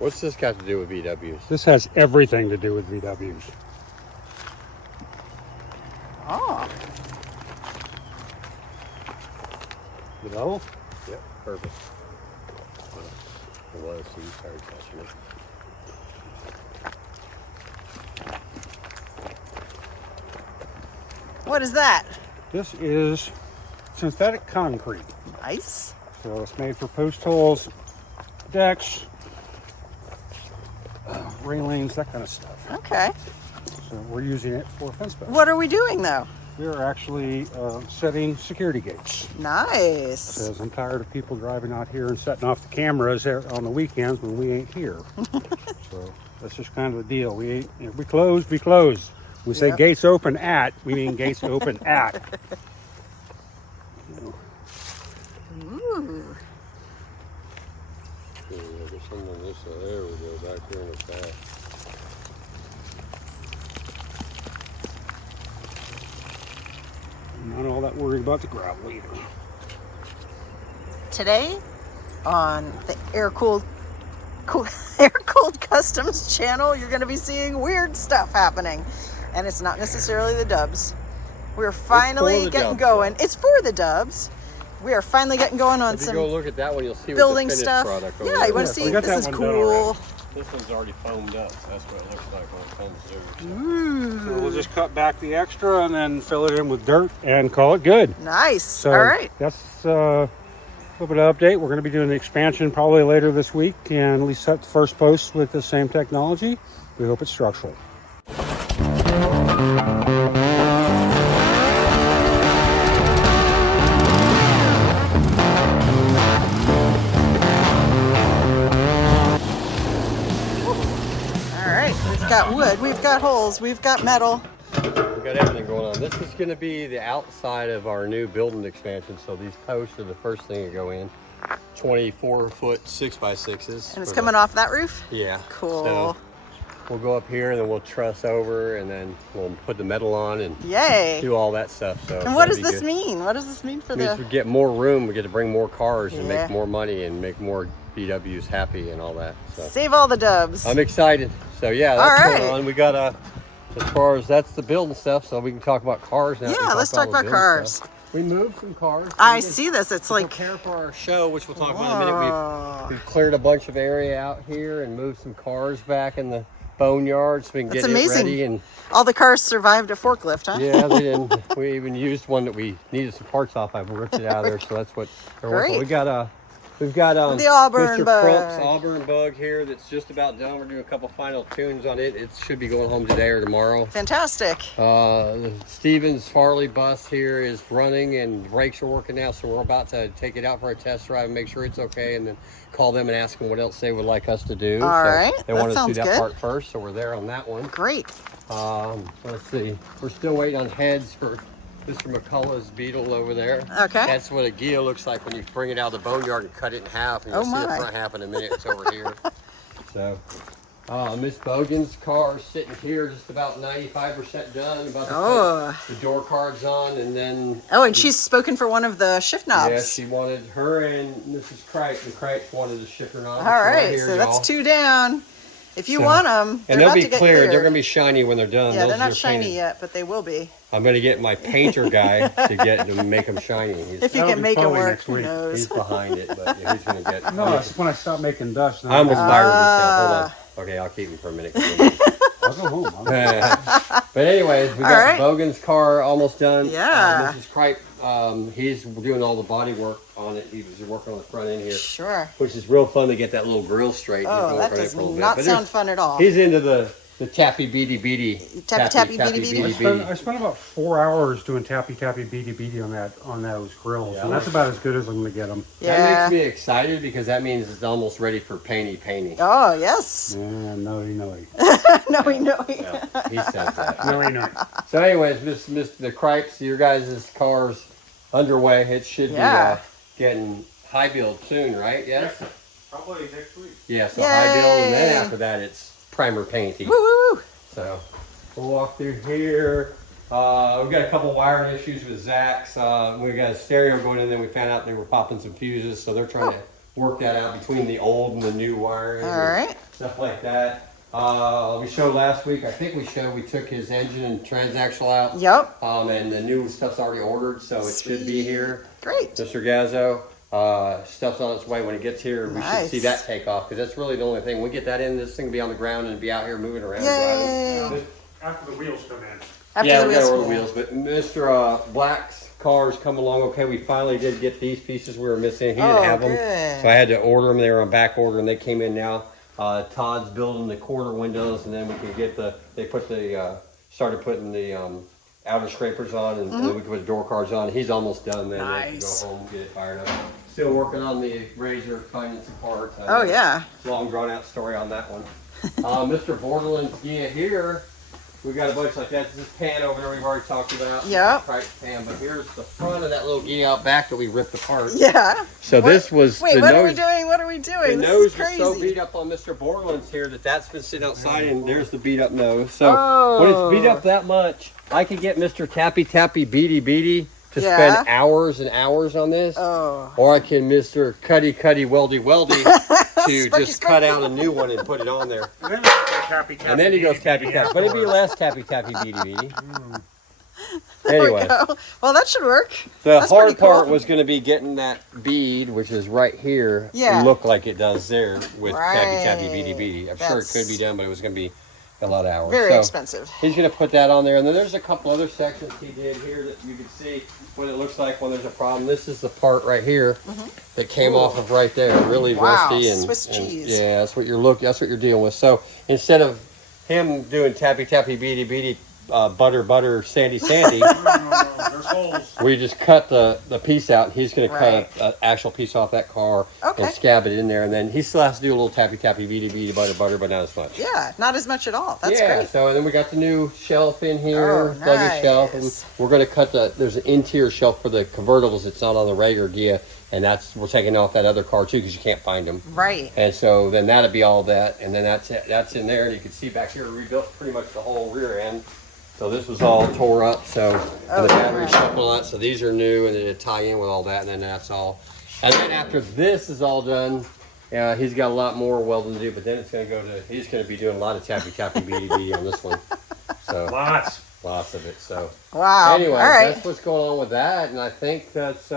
What's this got to do with VWs? This has everything to do with VWs. Oh. The level? Yep, perfect. It was, so you started touching it. What is that? This is synthetic concrete. Nice. So it's made for post holes, decks, railings, that kind of stuff. Okay. So we're using it for fence posts. What are we doing though? We are actually setting security gates. Nice. Because I'm tired of people driving out here and setting off the cameras there on the weekends when we ain't here. So that's just kind of the deal. We ain't, if we close, we close. We say gates open at, we mean gates open at. Ooh. Yeah, there's something on this side. There we go, back here in the back. I'm not all that worried about the gravel either. Today on the air-cooled Customs channel, you're going to be seeing weird stuff happening. And it's not necessarily the dubs. We're finally getting going. It's for the dubs. We are finally getting going on if some you go look at that one, you'll see building what the stuff. product Yeah, you want to see? This is cool. This one's already foamed up. That's what it looks like when it comes through. So. Ooh. So we'll just cut back the extra and then fill it in with dirt and call it good. Nice. So all right. That's a little bit of update. We're going to be doing the expansion probably later this week and at least set the first post with the same technology. We hope it's structural. We've got wood, we've got holes, we've got metal. We've got everything going on. This is going to be the outside of our new building expansion. So these posts are the first thing to go in. 24-foot 6x6s. And it's coming off that roof? Yeah. Cool. So we'll go up here and then we'll truss over and then we'll put the metal on and do all that stuff. So and what does this mean? What does this mean for it means we get more room, we get to bring more cars and make more money and make more VWs happy and all that. So save all the dubs. I'm excited. So yeah, that's going on. We got as far as that's the building stuff, so we can talk about cars now. Yeah, let's talk about cars. Stuff. We moved some cars. I see this. It's like prepare for our show, which we'll talk about in a minute. We've cleared a bunch of area out here and moved some cars back in the boneyard so we can get it ready. And all the cars survived a forklift, huh? Yeah, they didn't. We even used one that we needed some parts off. I ripped it out of there, so that's what they're working. We've got the Auburn Mr. Bug. Cripes Auburn Bug here that's just about done. We're doing a couple final tunes on it. It should be going home today or tomorrow. Fantastic. The Stevens Farley bus here is running and the brakes are working now, so we're about to take it out for a test drive and make sure it's okay and then call them and ask them what else they would like us to do. All right. They want us to do that part first, so we're there on that one. Great. Let's see. We're still waiting on heads for Mr. McCullah's Beetle over there. Okay. That's what a Ghia looks like when you bring it out of the boneyard and cut it in half. And you'll see the front half in a minute. It's over here. So, Miss Boggan's car is sitting here just about 95% done. About to put the door cards on and then... Oh, and she's spoken for one of the shift knobs. Yeah, she wanted her and Mrs. Cripes. And Cripes wanted the shifter knob. All right, so that's 2 down. If you want them, and they'll be clear. They're going to be shiny when they're done. Yeah, they're not shiny yet, but they will be. I'm going to get my painter guy to make them shiny. If you can make it work, who knows? He's behind it, but he's going to get... No, that's when I stop making dust. I almost fired this now. Hold on. Okay, I'll keep him for a minute. I'll go home. But anyways, we got Boggan's car almost done. Yeah. Mrs. Cripe, he's doing all the body work on it. He was working on the front end here. Sure. Which is real fun to get that little grill straight. Oh, that does not sound fun at all. He's into the tappy beady beady. Tappy beady beady. I spent about 4 hours doing tappy beady beady on those grills, and that's about as good as I'm going to get them. Yeah. That makes me excited because that means it's almost ready for painty. Oh yes. Yeah, no. No. Yeah, he says that. No. So anyways, Mr. Cripes, your guys' car's underway. It should be getting high build soon, right? Yes? Probably next week. Yeah, so high build, and then after that it's primer painty. Woo! So we'll walk through here. We've got a couple wiring issues with Zach's. We got a stereo going in, then we found out they were popping some fuses, so they're trying to work that out between the old and the new wiring. All right. Stuff like that. We showed last week, I think we took his engine and transaxle out. Yep. And the new stuff's already ordered, so it should be here. Great. Mr. Gazzo, stuff's on its way. When it gets here, we should see that take off, because that's really the only thing. When we get that in, this thing will be on the ground and be out here moving around. Yay. Driving. After the wheels come in. After We gotta order the wheels. But Mr. Black's car's come along okay. We finally did get these pieces we were missing. He didn't have them, so I had to order them. They were on back order, and they came in now. Todd's building the quarter windows, and then we can get started putting the outer scrapers on, and then we can put the door cards on. He's almost done. Then Nice. Go home, get it fired up. Still working on the Razor, finding some parts. Oh yeah. Long drawn out story on that one. Mr. Bordeline's Ghia here. We got a bunch like that. This pan over there we've already talked about. Yep. Cripes pan, but here's the front of that little Ghia out back that we ripped apart. Yeah. So this was Wait, the what nose, are we doing? What are we doing? the This nose is crazy. was so beat up on Mr. Bordeline's here that's been sitting outside, and there's the beat up nose. So when it's beat up that much, I could get Mr. Tappy Beady to spend hours and hours on this. Or I can Mr. Cuddy Weldy to just cut out a new one and put it on there. And then he goes tappy. But it'd be less tappy beady. Anyway. Well, that should work. The hard part was going to be getting that bead, which is right here, look like it does there with tappy beady. I'm sure it could be done, but it was going to be a lot of hours. Very expensive. He's going to put that on there, and then there's a couple other sections he did here that you can see what it looks like when there's a problem. This is the part right here that came off of right there, really rusty and Swiss cheese. yeah, that's what you're dealing with. So instead of him doing tappy beady, butter sandy, There's holes. we just cut the piece out, and he's going to cut an actual piece off that car and scab it in there, and then he still has to do a little tappy beady, butter, but not as much. Yeah, not as much at all. That's great. So and then we got the new shelf in here, luggage shelf, and we're going to cut there's an interior shelf for the convertibles. It's not on the regular Ghia, and we're taking off that other car too because you can't find them. Right. And so then that'll be all that, and then that's in there, and you can see back here we rebuilt pretty much the whole rear end. So this was all tore up, so and the battery shuffle on that. So these are new, and then it tie in with all that, and then that's all. And then after this is all done, he's got a lot more welding to do. But then it's going to go to he's going to be doing a lot of tappy beady on this one. So lots of it. So anyway, that's what's going on with that, and I think that's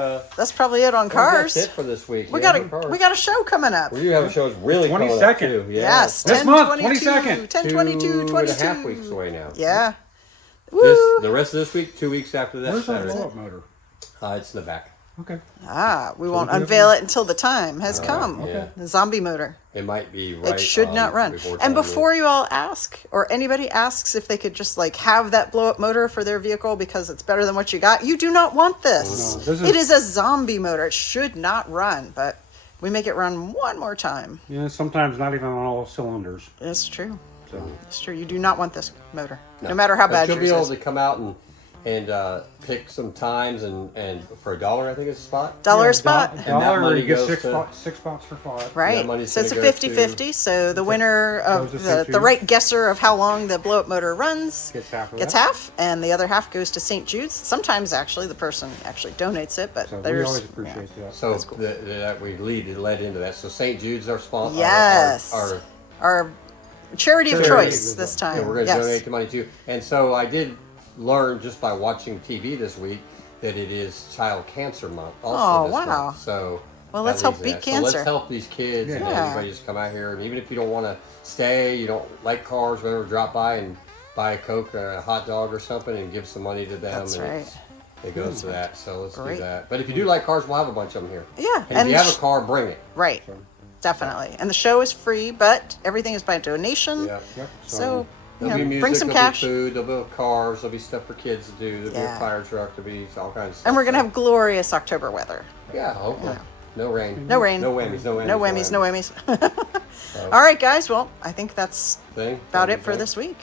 probably it on cars. That's it for this week. We got a show coming up. We do have a show really 22nd. Coming up too. Yes, this month, 22nd. 10/22/22. 2.5 weeks away now. Yeah. The rest of this week, 2 weeks after that. Where's our blow-up motor? It's in the back. Okay. We won't unveil it until the time has come. Yeah. The zombie motor. It might be right. It should not run. And before you all ask, or anybody asks if they could just have that blow-up motor for their vehicle because it's better than what you got, you do not want this. No, it is a zombie motor. It should not run, but we make it run one more time. Yeah, sometimes not even on all cylinders. It's true. It's true. You do not want this motor, no matter how bad yours is. You'll be able to come out and pick some times and for $1, I think it's a spot. $1 a spot. $1, or you get six spots for $5. Right. So it's a 50-50. So the winner of the right guesser of how long the blow-up motor runs gets half, and the other half goes to St. Jude's. Sometimes actually the person actually donates it, but we always appreciate that. So cool. that we led into that. So St. Jude's our sponsor. Yes. Our charity of choice this time. Yeah, we're going to donate the money too. And so I did learn just by watching TV this week that it is Child Cancer Month also this month. So let's help beat cancer. So let's help these kids and everybody just come out here. And even if you don't want to stay, you don't like cars, whatever, drop by and buy a Coke or a hot dog or something and give some money to them. That's right. It goes to that. So let's do that. But if you do like cars, we'll have a bunch of them here. Yeah. And if you have a car, bring it. Right. Definitely. And the show is free, but everything is by donation. Yeah. So there'll be music, bring some there'll cash. Be food, there'll be cars, there'll be stuff for kids to do, there'll be a fire truck, there'll be all kinds of stuff. And we're going to have glorious October weather. Yeah, hopefully. No rain. No rain. No whammies. No whammies. All right, guys. Well, I think that's about it for this week.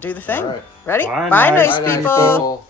Do the thing. All right. Ready? Bye, nice people. people.